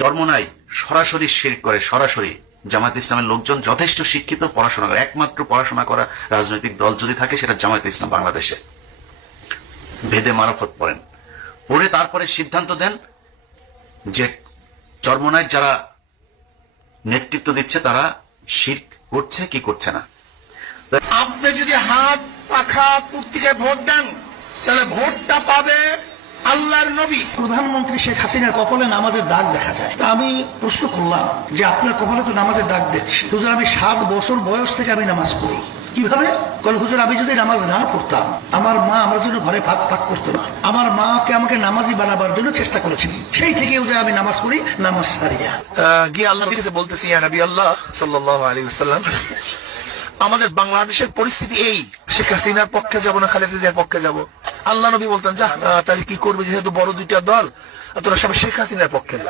চরমোনাই সরাসরি শিরক করে, সরাসরি। জামায়াত ইসলামের লোকজন যথেষ্ট শিক্ষিত, পড়াশোনা করে। একমাত্র পড়াশোনা করা রাজনৈতিক দল যদি থাকে সেটা জামায়াত ইসলাম বাংলাদেশে। ভেদে মারফত পড়েন, পড়ে তারপরে সিদ্ধান্ত দেন যে চরমোনাই যারা নেতৃত্ব দিচ্ছে তারা শিরক করছে কি করছে না। আপনি যদি হাত পাখা কর্তৃকে ভোট দেন তাহলে ভোটটা পাবে আল্লাহর নবী। প্রধানমন্ত্রী শেখ হাসিনার কপালে নামাজের দাগ দেখা যায়। তা আমি প্রশ্ন করলাম যে আপনার কপালে তো নামাজের দাগ দেখছি। হুজুর, আমি 7 বছর বয়স থেকে আমি নামাজ পড়ি। কিভাবে? বলে, হুজুর, আমি যদি নামাজ না পড়তাম আমার মা আমার জন্য ঘরে ভাত পাক করতো না। আমার মাকে আমাকে নামাজি বানাবার জন্য চেষ্টা করেছিল। সেই থেকে আমি নামাজ পড়ি, নামাজ সারিয়া গিয়ে আল্লাহর কাছে বলতেছি, ইয়া নবী আল্লাহ সাল্লাল্লাহু আলাইহি ওয়াসাল্লাম, আমাদের বাংলাদেশের পরিস্থিতি এই, শেখ হাসিনার পক্ষে যাব না খালেদা জিয়ার পক্ষে যাব। আল্লাহ নবী বলতেন, যা তাহলে কি করবে, যেহেতু বড় দুইটা দল, তোরা সবাই শেখ হাসিনার পক্ষে যা।